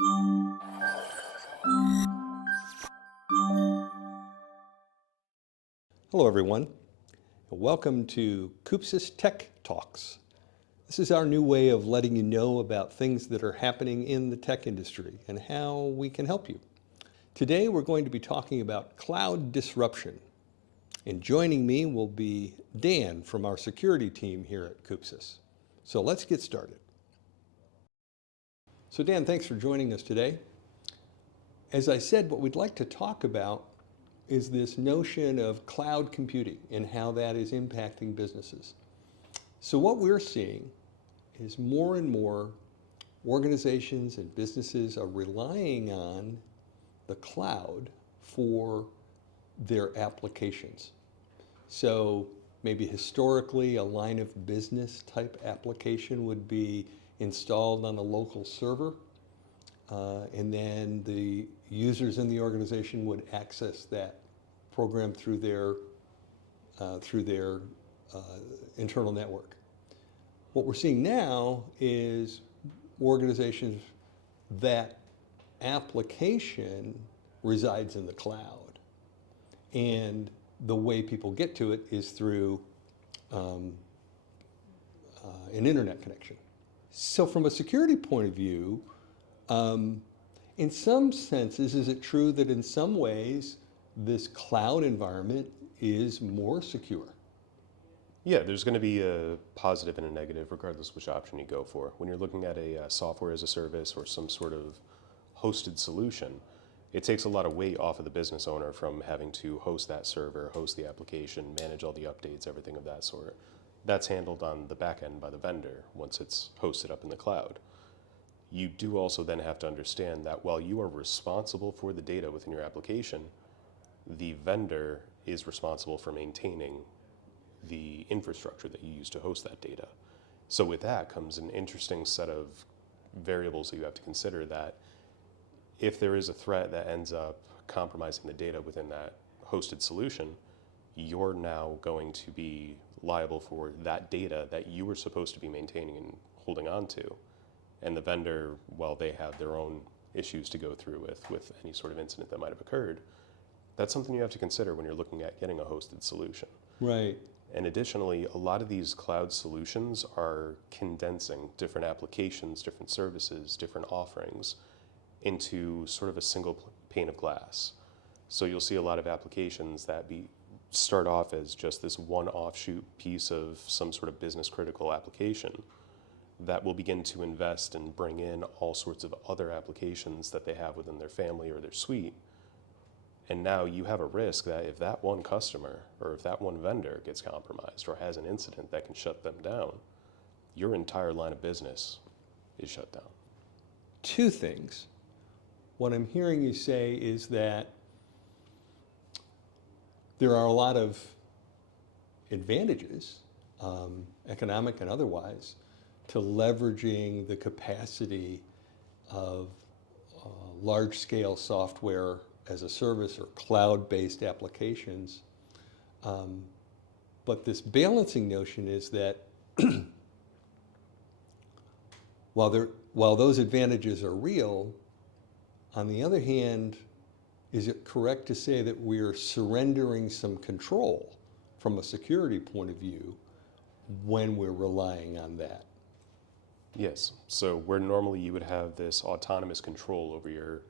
Hello, everyone. Welcome to Koopsis Tech Talks. This is our new way of letting you know about things that are happening in the tech industry and how we can help you. Today, we're going to be talking about cloud disruption. And joining me will be Dan from our security team here at Koopsis. So let's get started. So Dan, thanks for joining us today. As I said, what we'd like to talk about is this notion of cloud computing and how that is impacting businesses. So what we're seeing is more and more organizations and businesses are relying on the cloud for their applications. So maybe historically a line of business type application would be installed on a local server, and then the users in the organization would access that program through their internal network. What we're seeing now is organizations that application resides in the cloud, and the way people get to it is through an internet connection. So from a security point of view, in some senses, is it true that in some ways this cloud environment is more secure? Yeah, there's going to be a positive and a negative regardless which option you go for. When you're looking at a software as a service or some sort of hosted solution, it takes a lot of weight off of the business owner from having to host that server, host the application, manage all the updates, everything of that sort. That's handled on the back end by the vendor once it's hosted up in the cloud. You do also then have to understand that while you are responsible for the data within your application, the vendor is responsible for maintaining the infrastructure that you use to host that data. So with that comes an interesting set of variables that you have to consider, that if there is a threat that ends up compromising the data within that hosted solution, you're now going to be liable for that data that you were supposed to be maintaining and holding on to. And the vendor, while they have their own issues to go through with any sort of incident that might have occurred, that's something you have to consider when you're looking at getting a hosted solution. Right. And additionally, a lot of these cloud solutions are condensing different applications, different services, different offerings into sort of a single pane of glass. So you'll see a lot of applications that start off as just this one offshoot piece of some sort of business critical application that will begin to invest and bring in all sorts of other applications that they have within their family or their suite. And now you have a risk that if that one customer or if that one vendor gets compromised or has an incident that can shut them down, your entire line of business is shut down. Two things. What I'm hearing you say is that there are a lot of advantages, economic and otherwise, to leveraging the capacity of large-scale software as a service or cloud-based applications. But this balancing notion is that while those advantages are real, on the other hand, is it correct to say that we're surrendering some control from a security point of view when we're relying on that? Yes, so where normally you would have this autonomous control over your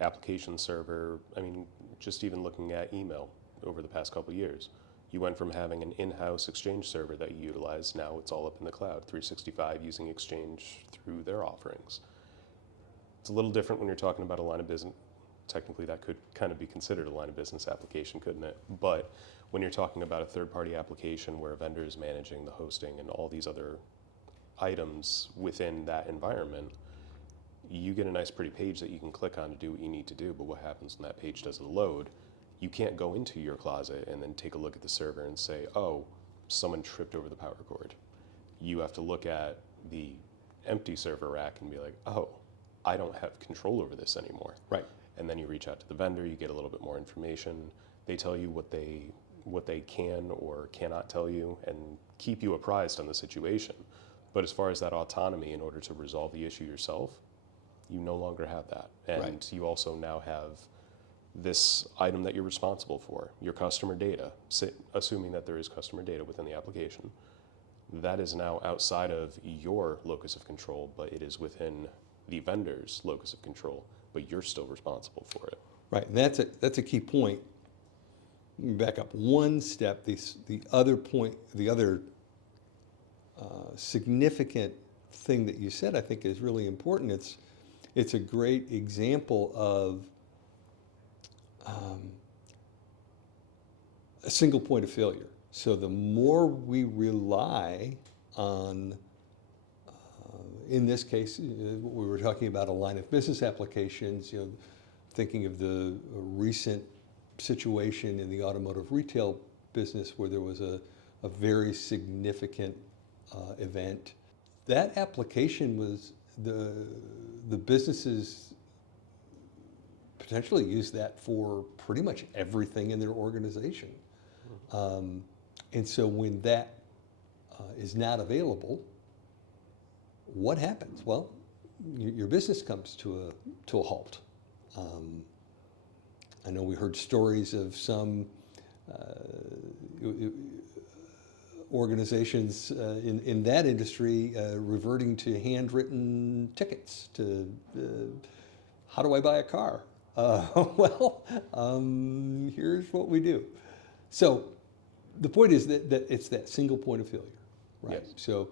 application server, I mean, just even looking at email over the past couple of years, you went from having an in-house Exchange server that you utilize, now it's all up in the cloud, 365 using Exchange through their offerings. It's a little different when you're talking about a line of business. Technically, that could kind of be considered a line of business application, couldn't it? But when you're talking about a third-party application where a vendor is managing the hosting and all these other items within that environment, you get a nice pretty page that you can click on to do what you need to do, but what happens when that page doesn't load? You can't go into your closet and then take a look at the server and say, oh, someone tripped over the power cord. You have to look at the empty server rack and be like, oh, I don't have control over this anymore. Right. And then you reach out to the vendor, you get a little bit more information. They tell you what they can or cannot tell you and keep you apprised on the situation. But as far as that autonomy in order to resolve the issue yourself, You no longer have that. And Right. you also now have this item that you're responsible for, your customer data, assuming that there is customer data within the application. That is now outside of your locus of control, but it is within the vendor's locus of control, but you're still responsible for it. Right, that's a key point. Let me back up one step. The other point, the other significant thing that you said, I think, is really important. It's a great example of a single point of failure. So the more we rely on, in this case, we were talking about a line of business applications, thinking of the recent situation in the automotive retail business where there was a very significant event. That application was the businesses potentially use that for pretty much everything in their organization. And so when that is not available, what happens? Well, your business comes to a halt. I know we heard stories of some organizations in that industry reverting to handwritten tickets to how do I buy a car? Well, here's what we do. So the point is that it's that single point of failure, right? Yes. So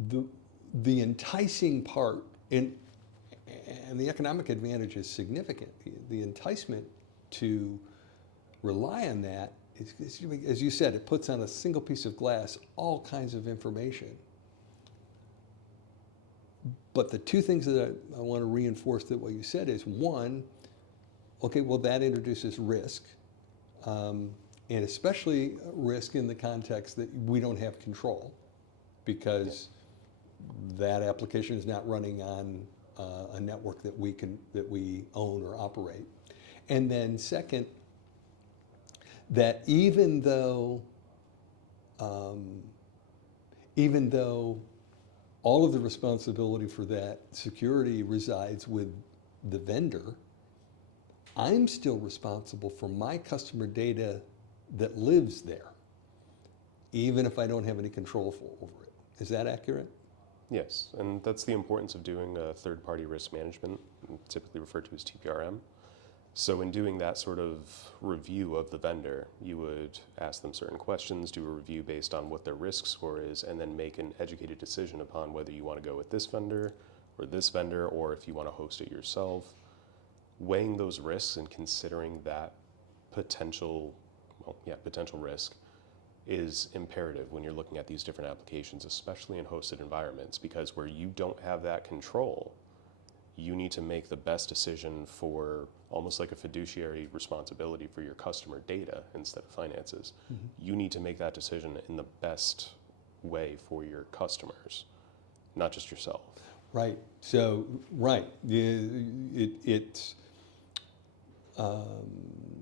the enticing part, and the economic advantage is significant. The enticement to rely on that is, as you said, it puts on a single piece of glass all kinds of information. But the two things that I want to reinforce that what you said is, one, okay, well, that introduces risk, and especially risk in the context that we don't have control, because that application is not running on a network that we own or operate. And then second, that even though all of the responsibility for that security resides with the vendor, I'm still responsible for my customer data that lives there, even if I don't have any control over it. Is that accurate? Yes, and that's the importance of doing a third-party risk management, typically referred to as TPRM. So in doing that sort of review of the vendor, you would ask them certain questions, do a review based on what their risk score is, and then make an educated decision upon whether you want to go with this vendor, or if you want to host it yourself. Weighing those risks and considering that potential risk is imperative when you're looking at these different applications, especially in hosted environments, because where you don't have that control, you need to make the best decision for almost like a fiduciary responsibility for your customer data instead of finances. Mm-hmm. You need to make that decision in the best way for your customers, not just yourself. Right. So, right.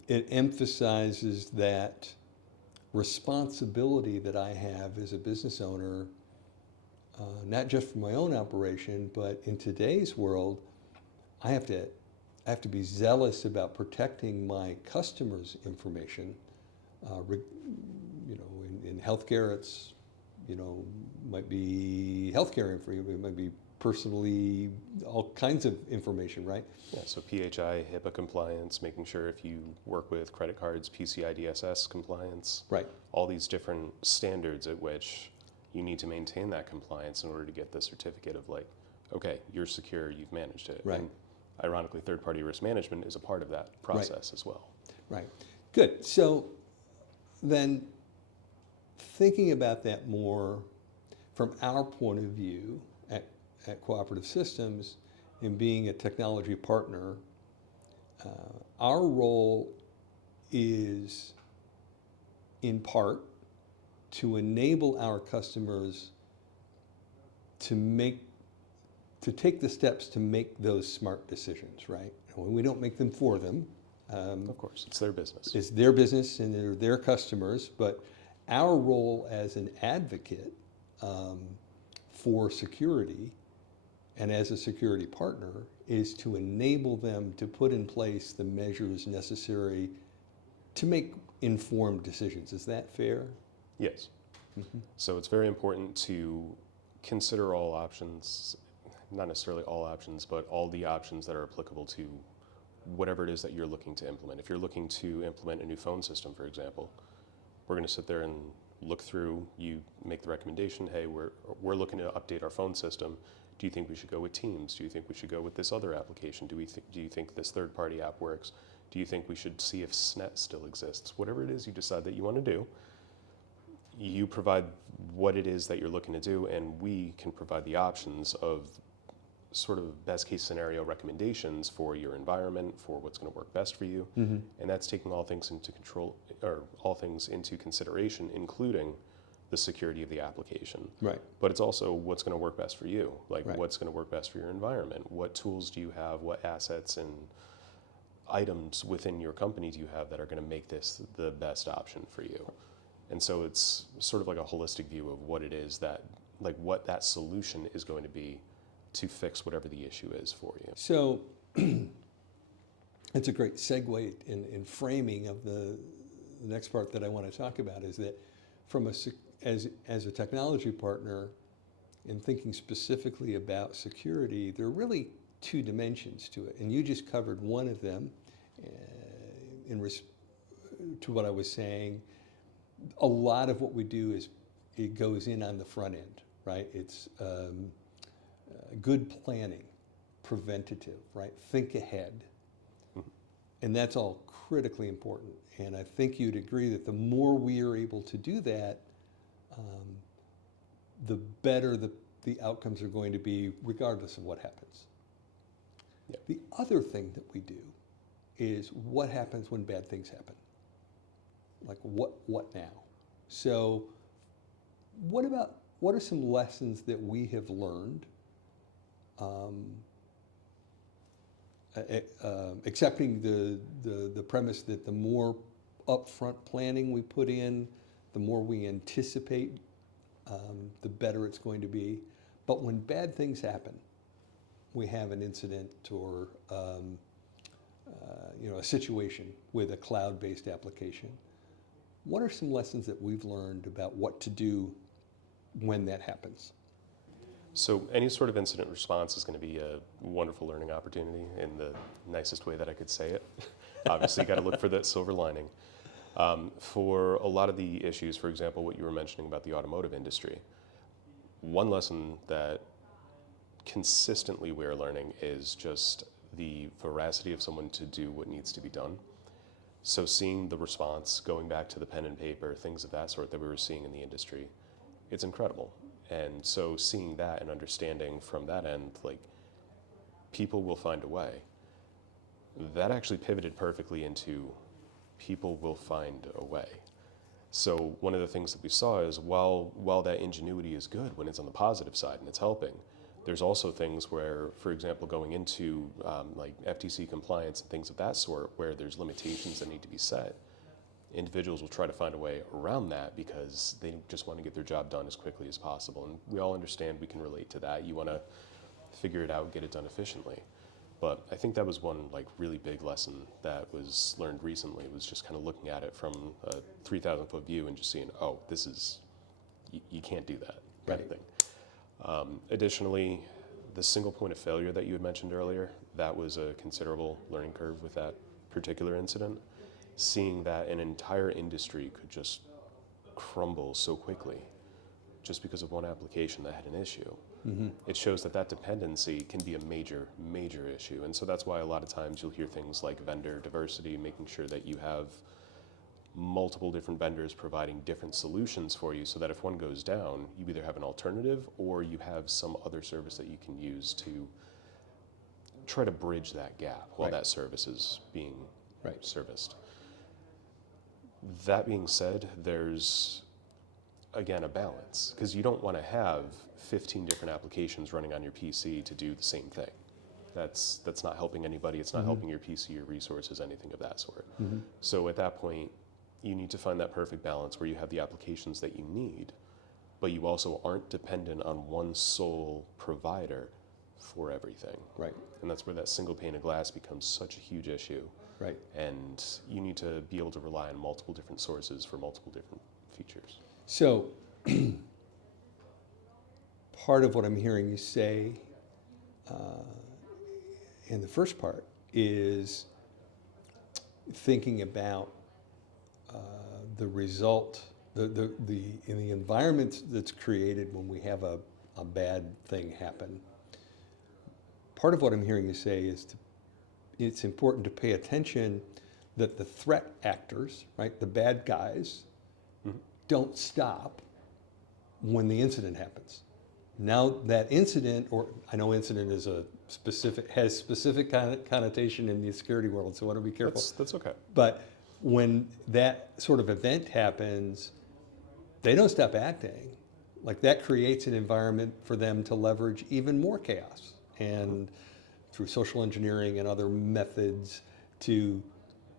It emphasizes that responsibility that I have as a business owner, not just for my own operation, but in today's world, I have to be zealous about protecting my customers' information. In healthcare, it's might be healthcare information, it might be personally all kinds of information, right? Yeah, so PHI, HIPAA compliance, making sure if you work with credit cards, PCI DSS compliance. Right. All these different standards at which you need to maintain that compliance in order to get the certificate of like, okay, you're secure, you've managed it. Right. And ironically, third-party risk management is a part of that process as well. Right. Good. So then thinking about that more from our point of view at Cooperative Systems and being a technology partner, our role is in part to enable our customers to take the steps to make those smart decisions, right? We don't make them for them. Of course, it's their business. It's their business and they're their customers, but our role as an advocate for security and as a security partner is to enable them to put in place the measures necessary to make informed decisions. Is that fair? Yes. So it's very important to consider all options, not necessarily all options, but all the options that are applicable to whatever it is that you're looking to implement. If you're looking to implement a new phone system, for example, we're going to sit there and look through, you make the recommendation, hey, we're looking to update our phone system. Do you think we should go with Teams? Do you think we should go with this other application? Do you think this third-party app works? Do you think we should see if SNET still exists? Whatever it is you decide that you want to do, you provide what it is that you're looking to do, and we can provide the options of sort of best case scenario recommendations for your environment, for what's going to work best for you. And that's taking all things into control, or all things into consideration, including the security of the application. Right. But it's also what's going to work best for you, like Right. what's going to work best for your environment. What tools do you have? What assets and items within your company do you have that are going to make this the best option for you? And so it's sort of like a holistic view of what it is that, like what that solution is going to be to fix whatever the issue is for you. So it's a great segue in framing of the next part that I want to talk about, is that from as a technology partner, in thinking specifically about security, there are really two dimensions to it. And you just covered one of them to what I was saying. A lot of what we do is it goes in on the front end, right? It's good planning, preventative, right? Think ahead. And that's all critically important. And I think you'd agree that the more we are able to do that, the better the outcomes are going to be, regardless of what happens. Yeah. The other thing that we do is what happens when bad things happen. Like what now? So what are some lessons that we have learned, accepting the premise that the more upfront planning we put in, the more we anticipate, the better it's going to be. But when bad things happen, we have an incident or a situation with a cloud-based application. What are some lessons that we've learned about what to do when that happens? So any sort of incident response is going to be a wonderful learning opportunity in the nicest way that I could say it. Obviously, you got to look for that silver lining. For a lot of the issues, for example, what you were mentioning about the automotive industry, one lesson that consistently we're learning is just the veracity of someone to do what needs to be done. So seeing the response, going back to the pen and paper, things of that sort that we were seeing in the industry, it's incredible. And so seeing that and understanding from that end, like, people will find a way. That actually pivoted perfectly into people will find a way. So one of the things that we saw is while that ingenuity is good when it's on the positive side and it's helping, there's also things where, for example, going into like FTC compliance and things of that sort, where there's limitations that need to be set, individuals will try to find a way around that because they just want to get their job done as quickly as possible. And we all understand, we can relate to that. You want to figure it out, get it done efficiently. But I think that was one like really big lesson that was learned recently, was just kind of looking at it from a 3,000-foot view and just seeing, oh, this is, you can't do that kind of thing. Additionally, the single point of failure that you had mentioned earlier, that was a considerable learning curve with that particular incident. Seeing that an entire industry could just crumble so quickly just because of one application that had an issue. It shows that dependency can be a major, major issue. And so that's why a lot of times you'll hear things like vendor diversity, making sure that you have multiple different vendors providing different solutions for you, so that if one goes down, you either have an alternative or you have some other service that you can use to try to bridge that gap while that service is being serviced. That being said, there's, again, a balance, because you don't want to have 15 different applications running on your PC to do the same thing. That's not helping anybody. It's not helping your PC or resources, anything of that sort. So at that point, you need to find that perfect balance where you have the applications that you need, but you also aren't dependent on one sole provider for everything. Right. And that's where that single pane of glass becomes such a huge issue. Right. And you need to be able to rely on multiple different sources for multiple different features. So part of what I'm hearing you say in the first part is thinking about the result, in the environment that's created when we have a bad thing happen. Part of what I'm hearing you say is it's important to pay attention that the threat actors, right, the bad guys, don't stop when the incident happens. Now that incident, or I know incident is has specific connotation in the security world, so I want to be careful. That's okay. But when that sort of event happens, they don't stop acting. Like that creates an environment for them to leverage even more chaos, and through social engineering and other methods to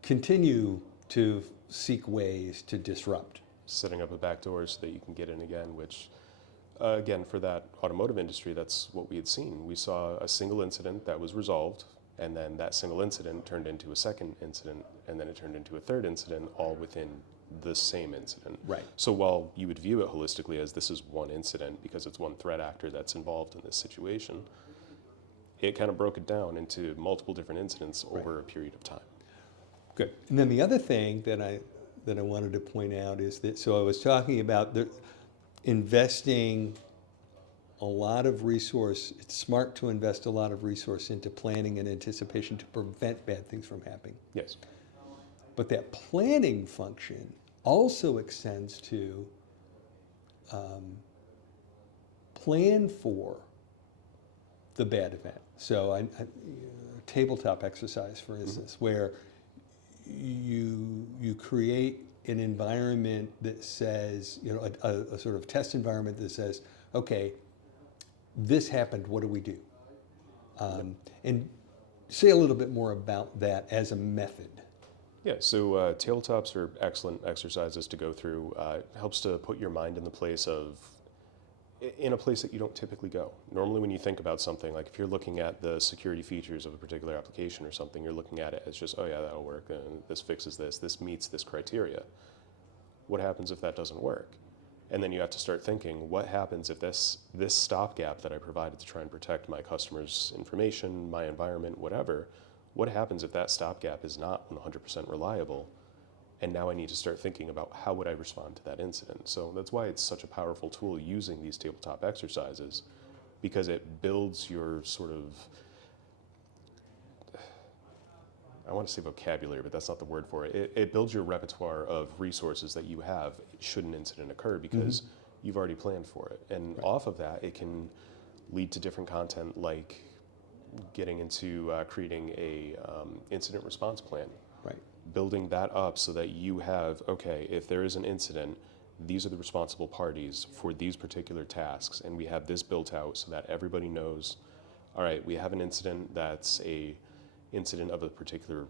continue to seek ways to disrupt. Setting up a back door so that you can get in again, which again, for that automotive industry, that's what we had seen. We saw a single incident that was resolved, and then that single incident turned into a second incident, and then it turned into a third incident, all within the same incident. Right. So while you would view it holistically as this is one incident because it's one threat actor that's involved in this situation, it kind of broke it down into multiple different incidents over a period of time. Good. And then the other thing that I wanted to point out is that, so I was talking about investing a lot of resource. It's smart to invest a lot of resource into planning and anticipation to prevent bad things from happening. Yes. But that planning function also extends to plan for the bad event. So tabletop exercise, for instance, where you create an environment that says, a sort of test environment that says, okay, this happened, what do we do? And say a little bit more about that as a method. Yeah, so tabletops are excellent exercises to go through. It helps to put your mind in a place that you don't typically go. Normally when you think about something, like if you're looking at the security features of a particular application or something, you're looking at it as just, oh yeah, that'll work, this fixes this meets this criteria. What happens if that doesn't work? And then you have to start thinking, what happens if this stopgap that I provided to try and protect my customers' information, my environment, whatever, what happens if that stopgap is not 100% reliable? And now I need to start thinking about how would I respond to that incident. So that's why it's such a powerful tool using these tabletop exercises, because it builds your sort of, I want to say vocabulary, but that's not the word for it. It builds your repertoire of resources that you have should an incident occur, because you've already planned for it. And off of that, it can lead to different content, like getting into creating a incident response plan. Right. Building that up so that you have, okay, if there is an incident, these are the responsible parties for these particular tasks, and we have this built out so that everybody knows, all right, we have an incident that's a incident of a particular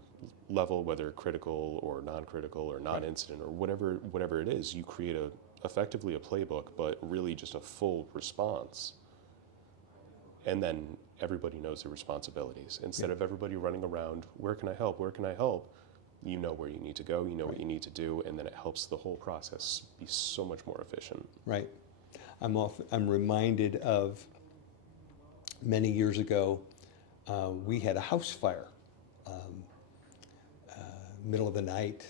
level, whether critical or non-critical or non-incident or whatever it is. You create effectively a playbook, but really just a full response. And then everybody knows their responsibilities. Instead of everybody running around, where can I help, where can I help? You know where you need to go, you know what you need to do, and then it helps the whole process be so much more efficient. Right. I'm reminded of many years ago, we had a house fire, middle of the night,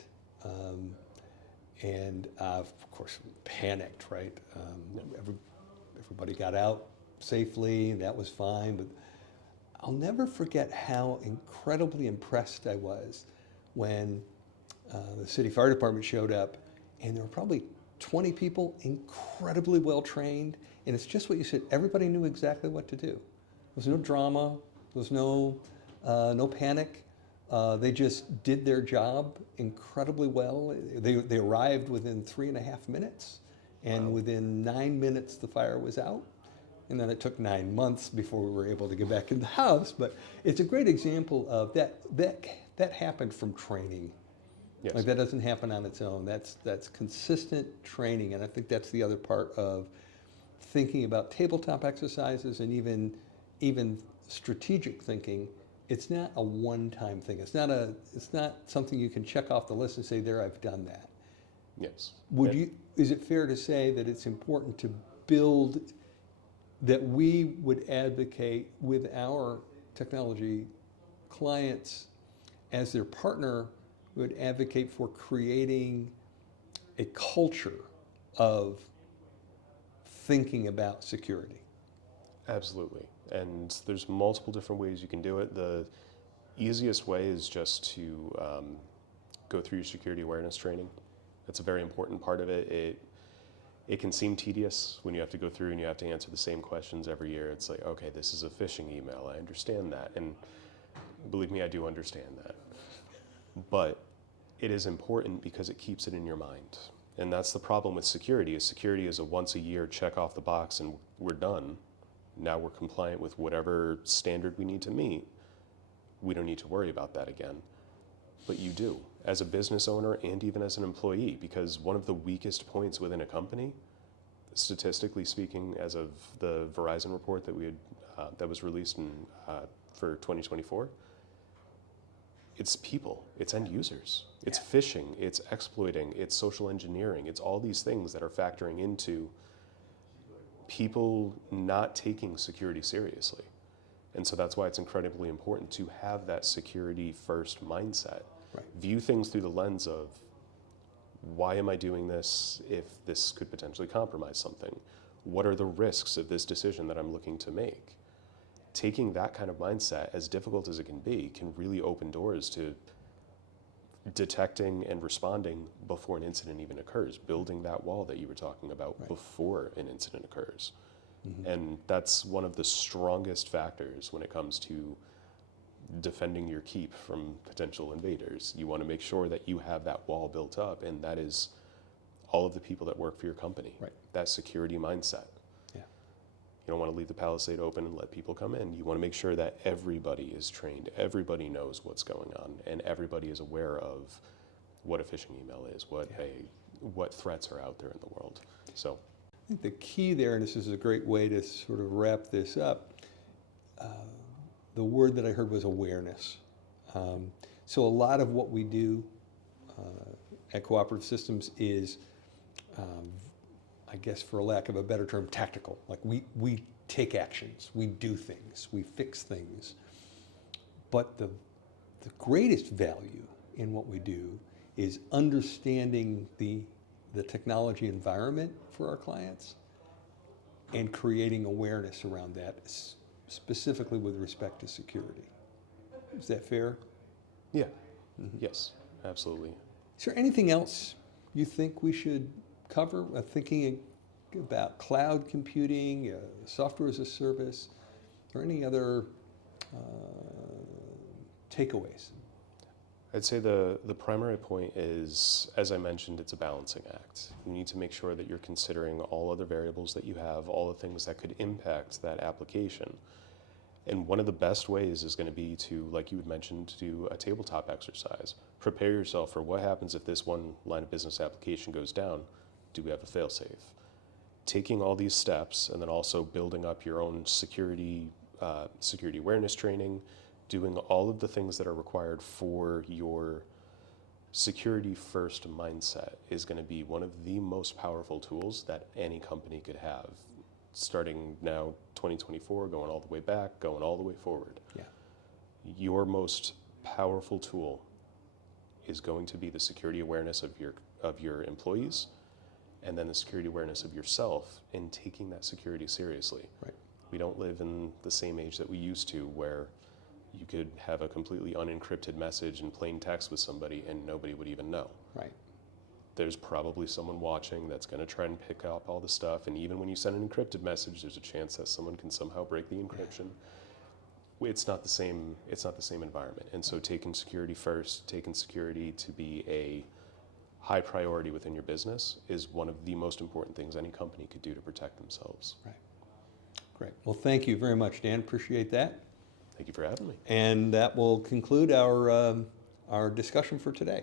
and of course panicked, right? Everybody got out safely, and that was fine, but I'll never forget how incredibly impressed I was when the city fire department showed up, and there were probably 20 people, incredibly well trained, and it's just what you said, everybody knew exactly what to do. There was no drama, there was no panic. They just did their job incredibly well. They arrived within 3.5 minutes, and within 9 minutes the fire was out. And then it took 9 months before we were able to get back in the house. But it's a great example of that happened from training. Yes. Like that doesn't happen on its own. That's consistent training, and I think that's the other part of thinking about tabletop exercises and even even strategic thinking, it's not a one-time thing. It's not something you can check off the list and say, there, I've done that. Yes. Is it fair to say that it's important to build, that we would advocate with our technology clients as their partner, would advocate for creating a culture of thinking about security? Absolutely. And there's multiple different ways you can do it. The easiest way is just to go through your security awareness training. That's a very important part of it. It can seem tedious when you have to go through and you have to answer the same questions every year. It's like, okay, this is a phishing email. I understand that. And believe me, I do understand that. But it is important because it keeps it in your mind. And that's the problem with security, is security is a once a year check off the box and we're done. Now we're compliant with whatever standard we need to meet. We don't need to worry about that again. But you do, as a business owner and even as an employee, because one of the weakest points within a company, statistically speaking, as of the Verizon report that we had, that was released for 2024, it's people, it's end users, it's phishing, it's exploiting, it's social engineering, it's all these things that are factoring into people not taking security seriously. And so that's why it's incredibly important to have that security first mindset. Right. View things through the lens of, why am I doing this if this could potentially compromise something? What are the risks of this decision that I'm looking to make? Taking that kind of mindset, as difficult as it can be, can really open doors to detecting and responding before an incident even occurs, building that wall that you were talking about Right. before an incident occurs. Mm-hmm. And that's one of the strongest factors when it comes to defending your keep from potential invaders. You want to make sure that you have that wall built up, and that is all of the people that work for your company. Right. That security mindset. Yeah. You don't want to leave the palisade open and let people come in. You want to make sure that everybody is trained, everybody knows what's going on, and everybody is aware of what a phishing email is, what threats are out there in the world. So I think the key there, and this is a great way to sort of wrap this up, the word that I heard was awareness. So a lot of what we do at Cooperative Systems is, I guess for lack of a better term, tactical. Like we take actions, we do things, we fix things. But the greatest value in what we do is understanding the technology environment for our clients and creating awareness around that, specifically with respect to security. Is that fair? yeah, yes, absolutely. Is there anything else you think we should cover? Thinking about cloud computing, software as a service, or any other takeaways? I'd say the primary point is, as I mentioned, it's a balancing act. You need to make sure that you're considering all other variables that you have, all the things that could impact that application. And one of the best ways is going to be to, like you had mentioned, do a tabletop exercise. Prepare yourself for what happens if this one line of business application goes down. Do we have a fail-safe? Taking all these steps and then also building up your own security awareness training, doing all of the things that are required for your security first mindset is going to be one of the most powerful tools that any company could have, starting now 2024, going all the way back, going all the way forward. Yeah. Your most powerful tool is going to be the security awareness of your employees, and then the security awareness of yourself in taking that security seriously. Right. We don't live in the same age that we used to, where you could have a completely unencrypted message in plain text with somebody and nobody would even know. Right. There's probably someone watching that's going to try and pick up all the stuff, and even when you send an encrypted message, there's a chance that someone can somehow break the encryption. It's not the same environment. And so taking security first, taking security to be a high priority within your business is one of the most important things any company could do to protect themselves. Right. Great. Well, thank you very much, Dan. Appreciate that. Thank you for having me. And that will conclude our discussion for today.